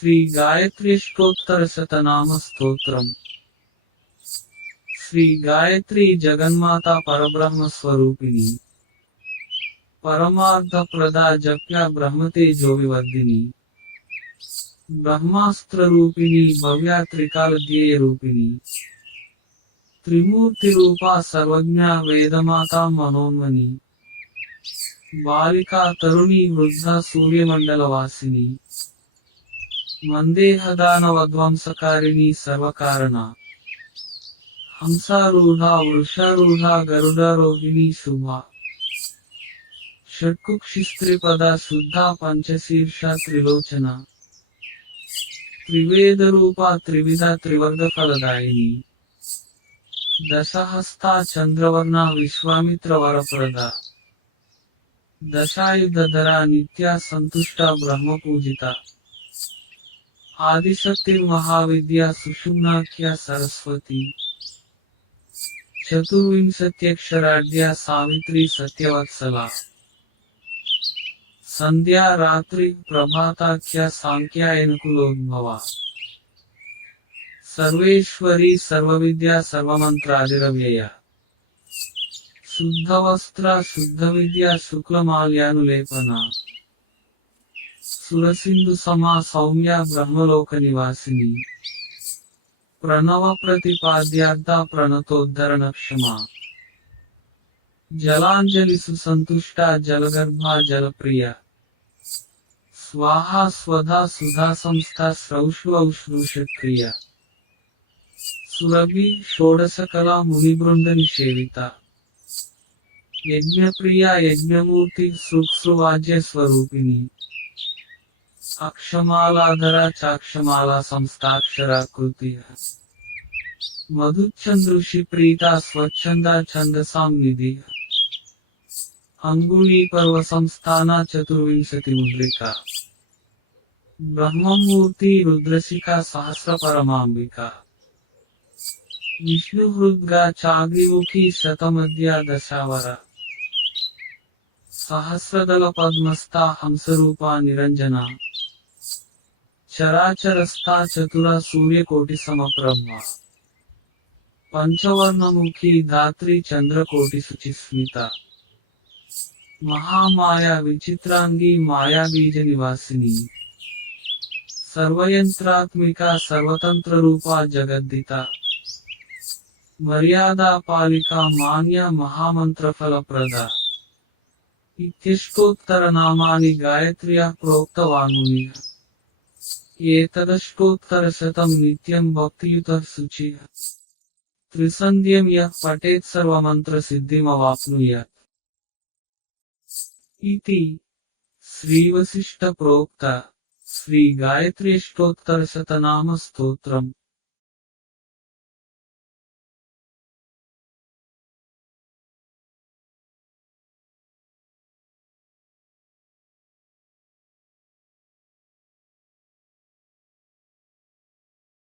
श्री गायत्र्यष्टोत्तरशतनाम स्तोत्रम्। श्री गायत्री जगन्माता परब्रह्म स्वरूपिणी, परमार्थ प्रदा जप्या ब्रह्मतेजो विवर्धिनी, ब्रह्मास्त्र रूपिणी भव्या त्रिकालध्येय रूपिणी, त्रिमूर्ति रूपा सर्वज्ञा वेदमाता मनोन्मनी, बालिका तरुणी वृद्धा सूर्यमंडलवासिनी, मंदेहदानवध्वंसकारिणी सर्वकारणा, हंसारूढ़ा वृषारूढ़ा गरुडारोहिणी शुभा, षट्कुक्षिस्त्रिपदा शुद्धा पंचशीर्षा त्रिलोचना, त्रिवेदरूपा त्रिविधा त्रिवर्गफलदायिनी, दशहस्ता चंद्रवर्णा विश्वामित्र वरप्रदा, दशायुधधरा नित्या संतुष्टा ब्रह्मपूजिता, आदिशक्तिर्महाविद्या सुषुम्नाख्या सरस्वती, चतुर्विंशत्यक्षराढ्या सावित्री सत्यवत्सला, संध्या रात्रि प्रभाताख्या सांख्यायनकुलोद्भवा, सर्वेश्वरी सर्वविद्या सर्वमंत्रादिरव्यया, शुद्धवस्त्रा शुद्धविद्या शुक्लमाल्यानुलेपना, सुरसिंधुसमा सौम्या ब्रह्मलोकनिवासिनी, प्रणव प्रतिपाद्यार्था प्रणतोद्धरणक्षमा, जलांजलिसु संतुष्टा जलगर्भा जलप्रिया, स्वाहा स्वधा सुधा संस्था श्रौष्वौश्रुषक्रिया, सुरभि षोडशकला मुनिवृंद निषेविता, यज्ञप्रिया यज्ञमूर्ति सुक्सुवाज्य स्वरूपिणी, अक्षमालाधरा चाक्षमाला संस्थाक्षराकृति, मधुचंद्रुषि प्रीता स्वच्छंदा छंदसां निधि, अंगुली पर्व संस्थाना चतुर्विंशति मुद्रिका, ब्रह्ममूर्ति रुद्रशिखा सहस्र परमांबिका, विष्णुहृद्गा चाग्निमुखी शतमध्या दशावरा, सहस्रदल पद्मस्था हंसरूपा निरंजना, चराचरस्था चतुरा सूर्यकोटि समप्रभा, पंचवर्णमुखी धात्री चंद्रकोटि शुचिस्मिता, महामाया विचित्रांगी माया बीज निवासिनी, सर्वयंत्रात्मिका सर्वतंत्र रूपा जगद्दिता, मर्यादा पालिका मान्या महामंत्र फलप्रदा, इत्यष्टोत्तर नामानि गायत्र्या प्रोक्तवान्मुनिः, एतदष्टोत्तरशतं नित्यं भक्तियुतः शुचिः, त्रिसन्ध्यं यः पठेत् सर्वमन्त्रसिद्धिमवाप्नुयात्। इति श्रीवसिष्ठ प्रोक्त श्री गायत्र्यष्टोत्तरशतनाम स्तोत्रम्।